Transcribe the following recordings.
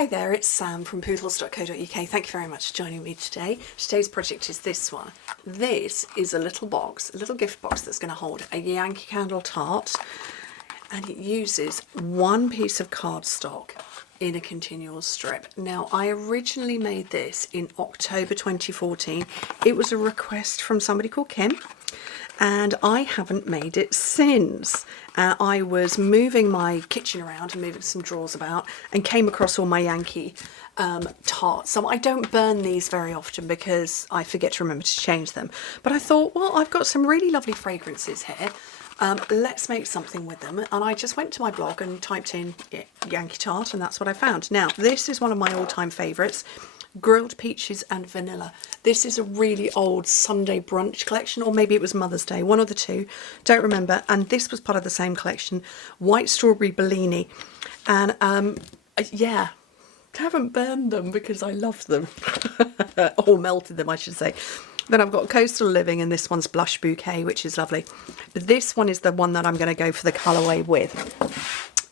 Hi there, it's Sam from Pootles.co.uk. Thank you very much for joining me today. Today's project is this one. This is a little box, a little gift box that's going to hold a Yankee Candle tart, and it uses one piece of cardstock in a continual strip. Now, I originally made this in October 2014. It was a request from somebody called Kim, and I haven't made it since. I was moving my kitchen around and moving some drawers about and came across all my Yankee tarts. So I don't burn these very often because I forget to remember to change them. But I thought, well, I've got some really lovely fragrances here. Let's make something with them. And I just went to my blog and typed in Yankee tart, and that's what I found. Now, this is one of my all-time favourites. Grilled peaches and vanilla. This is a really old Sunday brunch collection, or maybe it was Mother's Day, one of the two, don't remember. And this was part of the same collection, white strawberry Bellini. And yeah, haven't burned them because I love them, or melted them I should say. Then I've got Coastal Living, and this one's Blush Bouquet, which is lovely. But this one is the one that I'm going to go for the colourway with.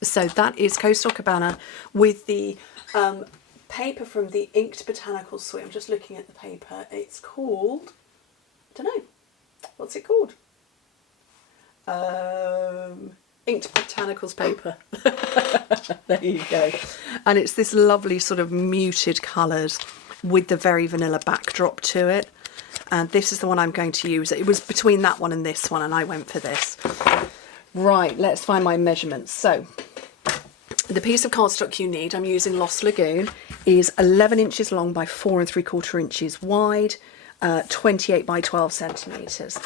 So that is Coastal Cabana with the paper from the Inked Botanical Suite. I'm just looking at the paper. It's called, I don't know, what's it called? Inked Botanicals paper. There you go. And it's this lovely sort of muted colours with the very vanilla backdrop to it. And this is the one I'm going to use. It was between that one and this one, and I went for this. Right, let's find my measurements. So, the piece of cardstock you need, I'm using Lost Lagoon, is 11 inches long by 4 3/4 inches wide, 28 by 12 centimetres.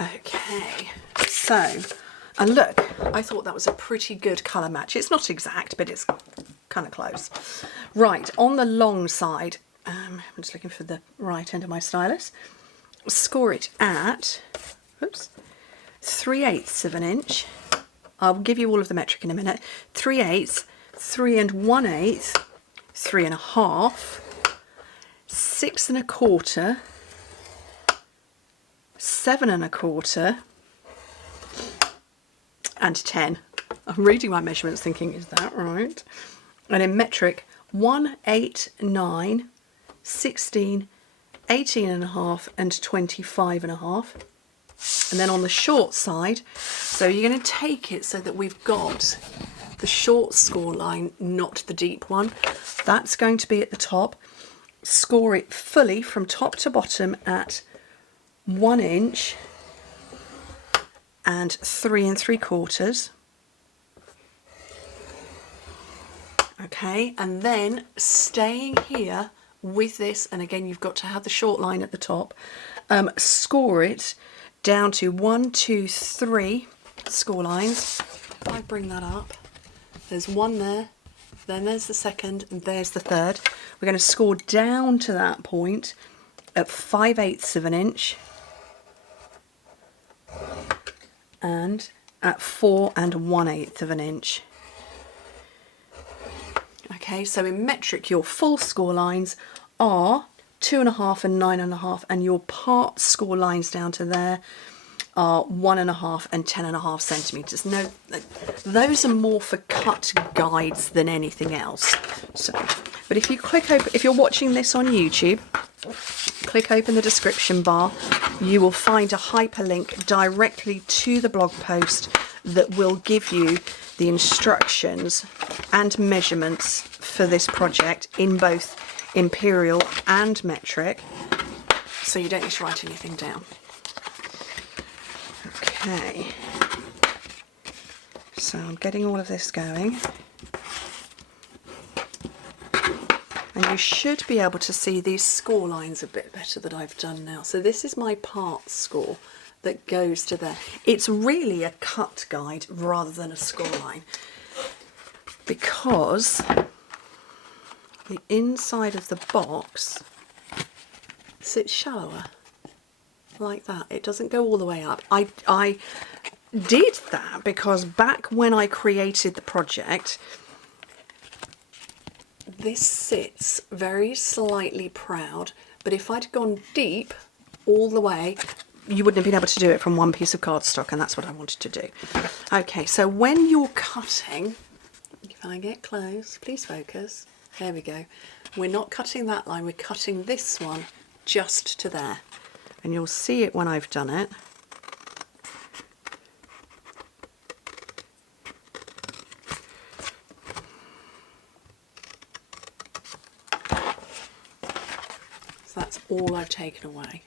Okay, so, and look, I thought that was a pretty good colour match. It's not exact, but it's kind of close. Right, on the long side, I'm just looking for the right end of my stylus, score it at, oops, 3/8 of an inch. I'll give you all of the metric in a minute. 3/8, 3 1/8, 3 1/2, 6 1/4, 7 1/4, and 10. I'm reading my measurements thinking, is that right? And in metric, 1, 8, 9, 16, 18 1/2, and 25 1/2. And then on the short side, so you're going to take it so that we've got the short score line, not the deep one. That's going to be at the top. Score it fully from top to bottom at 1 inch and 3 3/4. Okay, and then staying here with this, and again you've got to have the short line at the top, score it down to 1, 2, 3 score lines. If I bring that up, there's one there, then there's the second, and there's the third. We're going to score down to that point at 5/8 of an inch and at 4 1/8 of an inch. Okay, so in metric your full score lines are 2 1/2 and 9 1/2, and your part score lines down to there are 1 1/2 and 10 1/2 centimetres. No, those are more for cut guides than anything else. So, but if you click open, if you're watching this on YouTube, click open the description bar, you will find a hyperlink directly to the blog post that will give you the instructions and measurements for this project in both imperial and metric, so you don't need to write anything down. Okay, so I'm getting all of this going, and you should be able to see these score lines a bit better that I've done now. So this is my part score that goes to there. It's really a cut guide rather than a score line, because the inside of the box sits shallower, like that. It doesn't go all the way up. I did that because back when I created the project, this sits very slightly proud, but if I'd gone deep all the way, you wouldn't have been able to do it from one piece of cardstock, and that's what I wanted to do. Okay, so when you're cutting, if I get close, please focus. There we go. We're not cutting that line, we're cutting this one just to there. And you'll see it when I've done it. So that's all I've taken away.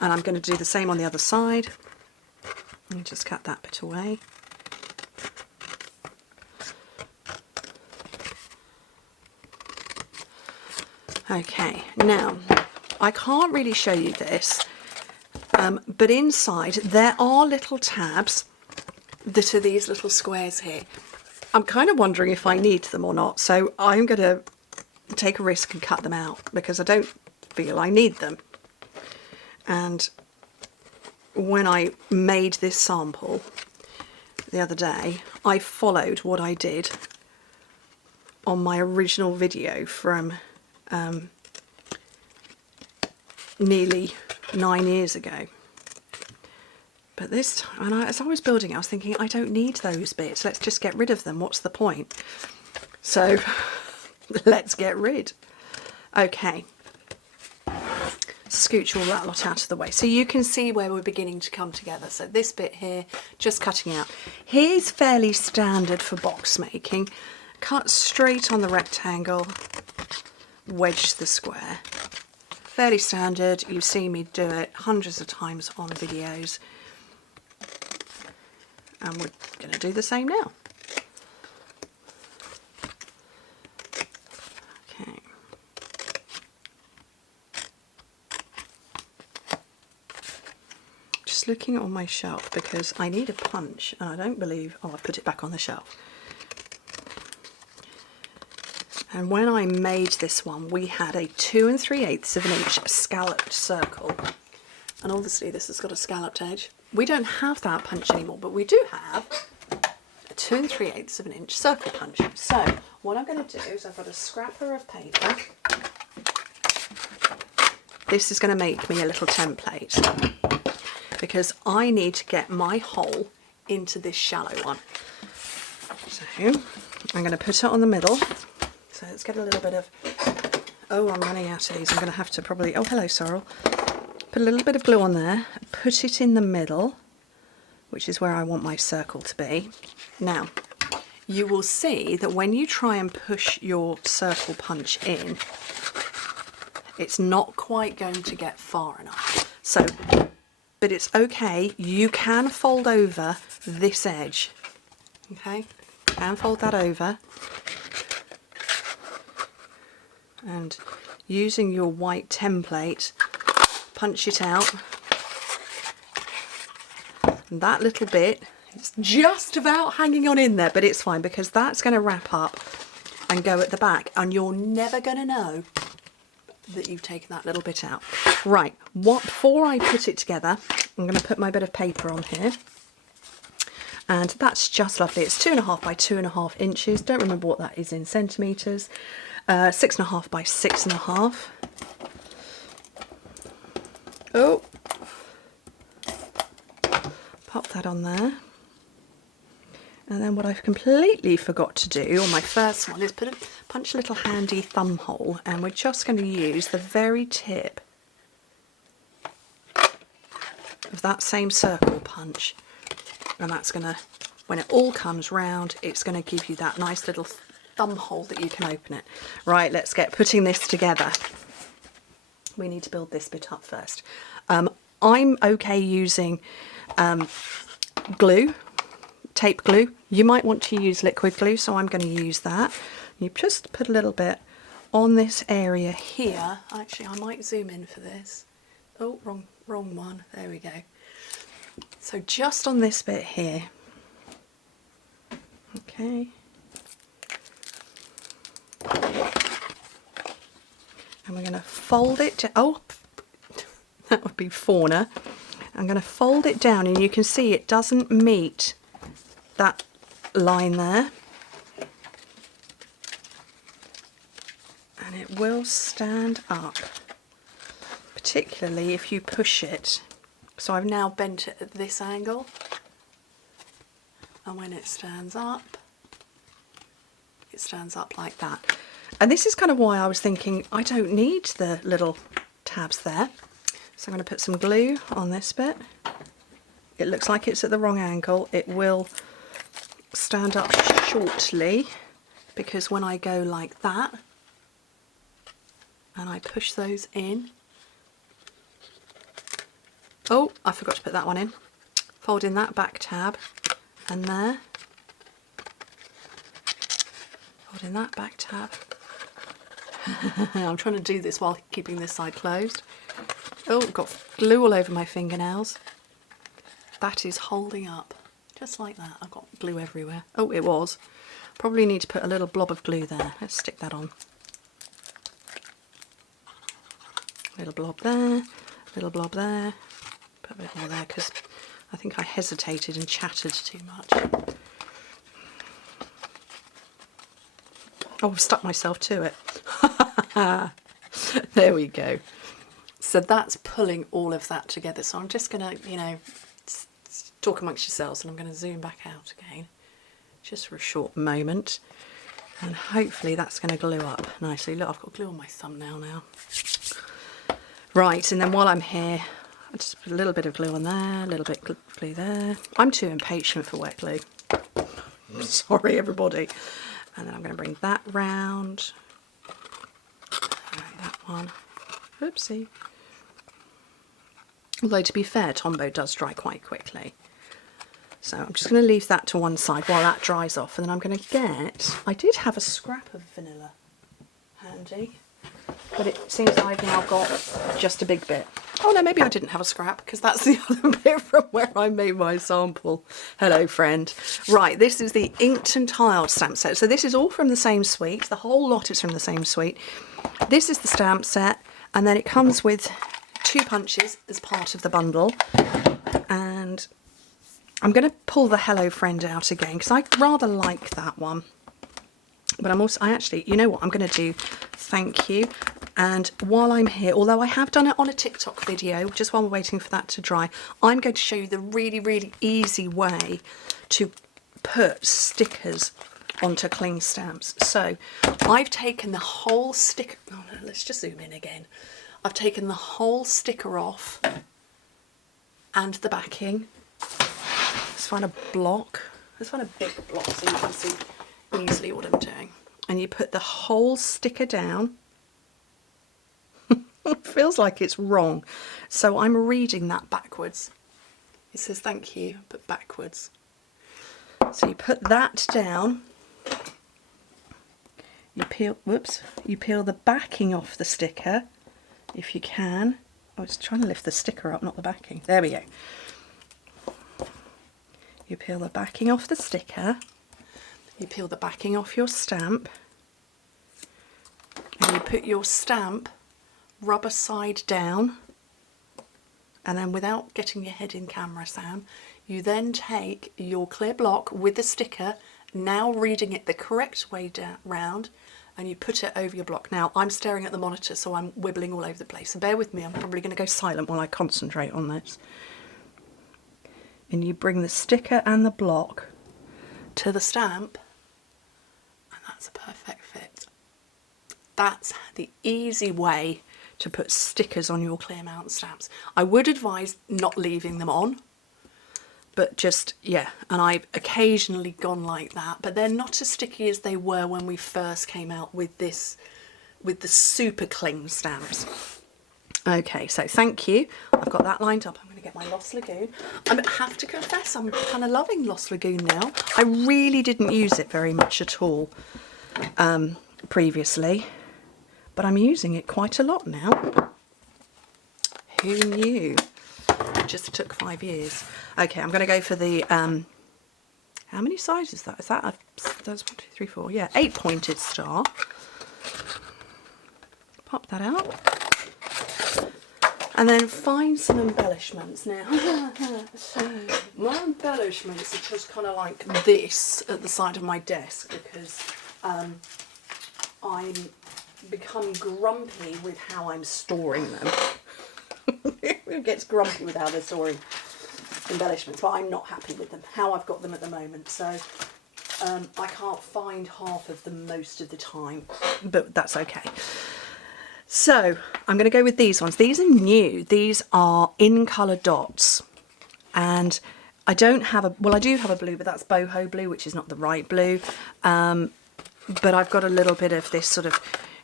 And I'm going to do the same on the other side. And just cut that bit away. Okay, now I can't really show you this, but inside there are little tabs that are these little squares here. I'm kind of wondering if I need them or not, so I'm going to take a risk and cut them out because I don't feel I need them. And when I made this sample the other day, I followed what I did on my original video from nearly 9 years ago. But this time, and as I was building, I was thinking, I don't need those bits. Let's just get rid of them. What's the point? So let's get rid. Okay. Scooch all that lot out of the way. So you can see where we're beginning to come together. So this bit here, just cutting out. Here's fairly standard for box making. Cut straight on the rectangle, wedge the square. Fairly standard, you've seen me do it hundreds of times on videos. And we're going to do the same now. Okay. Just looking on my shelf because I need a punch and I don't believe, oh, I put it back on the shelf. And when I made this one, we had a 2 3/8 of an inch scalloped circle. And obviously this has got a scalloped edge. We don't have that punch anymore, but we do have a 2 3/8 of an inch circle punch. So what I'm going to do is I've got a scrapper of paper. This is going to make me a little template because I need to get my hole into this shallow one. So I'm going to put it on the middle. So let's get a little bit of, oh, I'm running out of these. I'm going to have to probably, oh, hello, Sorrel. Put a little bit of glue on there, put it in the middle, which is where I want my circle to be. Now, you will see that when you try and push your circle punch in, it's not quite going to get far enough. So, but it's okay. You can fold over this edge. Okay, and fold that over. And using your white template, punch it out. And that little bit, it's just about hanging on in there, but it's fine because that's going to wrap up and go at the back and you're never going to know that you've taken that little bit out. Right, before I put it together, I'm going to put my bit of paper on here. And that's just lovely. It's 2.5 by 2.5 inches. Don't remember what that is in centimetres. 6.5 by 6.5. Oh, pop that on there. And then what I've completely forgot to do on my first one is punch a little handy thumb hole, and we're just going to use the very tip of that same circle punch, and that's going to, when it all comes round, it's going to give you that nice little thumb hole that you can open it. Right, let's get putting this together. We need to build this bit up first. I'm okay using glue, tape glue. You might want to use liquid glue, so I'm going to use that. You just put a little bit on this area here. Actually, I might zoom in for this. Oh, wrong one. There we go. So just on this bit here. Okay. And we're going to fold it to, oh, that would be fauna. I'm going to fold it down and you can see it doesn't meet that line there. And it will stand up, particularly if you push it. So I've now bent it at this angle. And when it stands up, it stands up like that. And this is kind of why I was thinking I don't need the little tabs there. So I'm going to put some glue on this bit. It looks like it's at the wrong angle. It will stand up shortly, because when I go like that and I push those in, oh, I forgot to put that one in. Fold in that back tab and there. Fold in that back tab. I'm trying to do this while keeping this side closed. Oh, got glue all over my fingernails. That is holding up, just like that. I've got glue everywhere. Oh, it was. Probably need to put a little blob of glue there. Let's stick that on. Little blob there, little blob there. Put a bit more there because I think I hesitated and chattered too much. Oh, I've stuck myself to it. There we go. So that's pulling all of that together. So I'm just going to, you know, talk amongst yourselves, and I'm going to zoom back out again just for a short moment, and hopefully that's going to glue up nicely. Look, I've got glue on my thumbnail now. Right, and then while I'm here, I just put a little bit of glue on there, a little bit of glue there. I'm too impatient for wet glue. Sorry, everybody. And then I'm going to bring that round. That one. Oopsie. Although, to be fair, Tombow does dry quite quickly. So I'm just going to leave that to one side while that dries off, and then I'm going to get... I did have a scrap of vanilla handy, but it seems I've now got just a big bit. Oh no, maybe I didn't have a scrap, because that's the other bit from where I made my sample. Hello, friend. Right, this is the inked and tiled stamp set. So this is all from the same suite. The whole lot is from the same suite. This is the stamp set, and then it comes with 2 punches as part of the bundle. And I'm going to pull the Hello Friend out again, because I rather like that one. But I actually, you know what, I'm going to do thank you. And while I'm here, although I have done it on a TikTok video, just while we're waiting for that to dry, I'm going to show you the really, really easy way to put stickers onto cling stamps. So I've taken the whole sticker, oh no, let's just zoom in again. I've taken the whole sticker off and the backing. Let's find a block. Let's find a big block so you can see easily what I'm doing. And you put the whole sticker down. It feels like it's wrong. So I'm reading that backwards. It says thank you, but backwards. So you put that down. You peel, whoops, you peel the backing off the sticker, if you can. I was trying to lift the sticker up, not the backing. There we go. You peel the backing off the sticker. You peel the backing off your stamp. And you put your stamp rubber side down, and then without getting your head in camera, Sam, you then take your clear block with the sticker, now reading it the correct way down, round, and you put it over your block. Now I'm staring at the monitor, so I'm wibbling all over the place, so bear with me. I'm probably going to go silent while I concentrate on this. And you bring the sticker and the block to the stamp, and that's a perfect fit. That's the easy way to put stickers on your clear mount stamps. I would advise not leaving them on, but just, yeah, and I've occasionally gone like that, but they're not as sticky as they were when we first came out with this, with the super cling stamps. Okay, so thank you. I've got that lined up. I'm going to get my Lost Lagoon. I have to confess, I'm kind of loving Lost Lagoon now. I really didn't use it very much at all previously, but I'm using it quite a lot now. Who knew? It just took 5 years. Okay, I'm going to go for the, how many sides is that? Is that that's 1, 2, 3, 4, yeah, 8 pointed star. Pop that out. And then find some embellishments now. My embellishments are just kind of like this at the side of my desk, because I'm become grumpy with how I'm storing them. Who gets grumpy with how they're storing embellishments? But I'm not happy with them, how I've got them at the moment. So I can't find half of them most of the time, but that's okay. So I'm going to go with these ones. These are new. These are in colour dots, and I don't have a, well, I do have a blue, but that's boho blue, which is not the right blue. But I've got a little bit of this sort of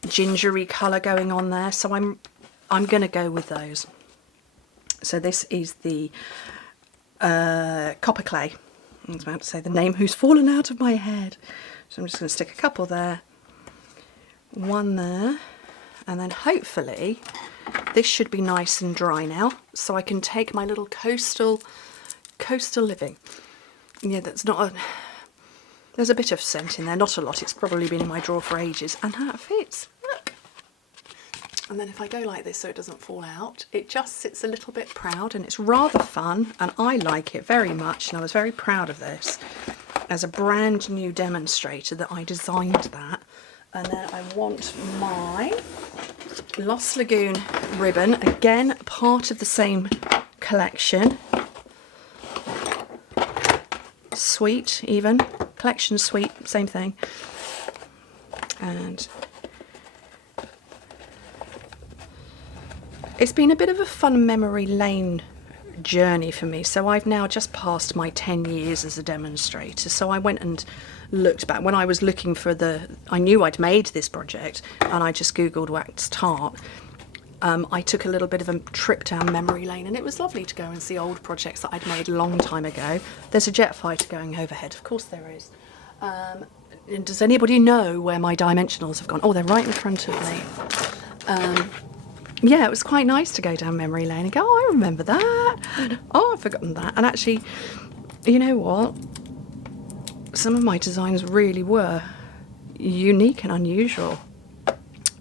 gingery colour going on there, so I'm going to go with those. So this is the copper clay. I was about to say the name who's fallen out of my head. So I'm just going to stick a couple there, one there, and then hopefully this should be nice and dry now, so I can take my little coastal living. Yeah, that's not a, there's a bit of scent in there, not a lot. It's probably been in my drawer for ages, and that fits. Look. And then if I go like this so it doesn't fall out, it just sits a little bit proud, and it's rather fun, and I like it very much, and I was very proud of this as a brand new demonstrator that I designed that. And then I want my Lost Lagoon ribbon, again part of the same collection. Sweet even, collection sweet, same thing. And it's been a bit of a fun memory lane journey for me. So I've now just passed my 10 years as a demonstrator. So I went and looked back when I was looking for I knew I'd made this project, and I just googled wax tart. I took a little bit of a trip down memory lane, and it was lovely to go and see old projects that I'd made a long time ago. There's a jet fighter going overhead, of course there is. And does anybody know where my dimensionals have gone? Oh, they're right in front of me. Yeah, it was quite nice to go down memory lane and go, oh, I remember that. Oh, I've forgotten that. And actually, you know what? Some of my designs really were unique and unusual.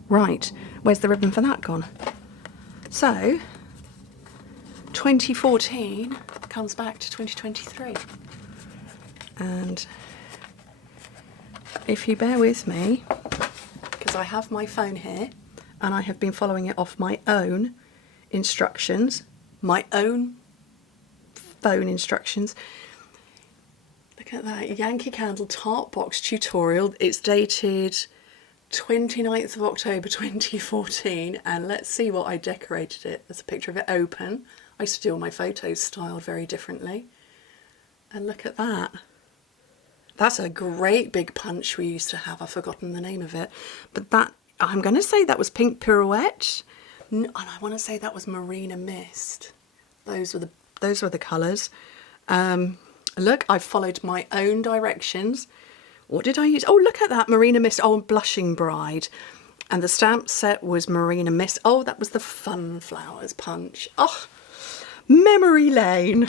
Right, where's the ribbon for that gone? So, 2014 comes back to 2023. And if you bear with me, because I have my phone here, and I have been following it off my own instructions, my own phone instructions. Look at that, Yankee Candle Tart Box tutorial. It's dated 29th of October 2014, and let's see what I decorated it. There's a picture of it open. I used to do all my photos styled very differently. And look at that. That's a great big punch we used to have. I've forgotten the name of it. But that, I'm going to say that was Pink Pirouette, and I want to say that was Marina Mist. Those were the colours. Look, I've followed my own directions. What did I use? Oh, look at that, Marina Mist. Oh, Blushing Bride. And the stamp set was Marina Mist. Oh, that was the Fun Flowers punch. Oh, memory lane.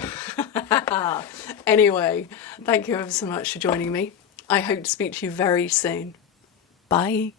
Anyway, thank you ever so much for joining me. I hope to speak to you very soon. Bye.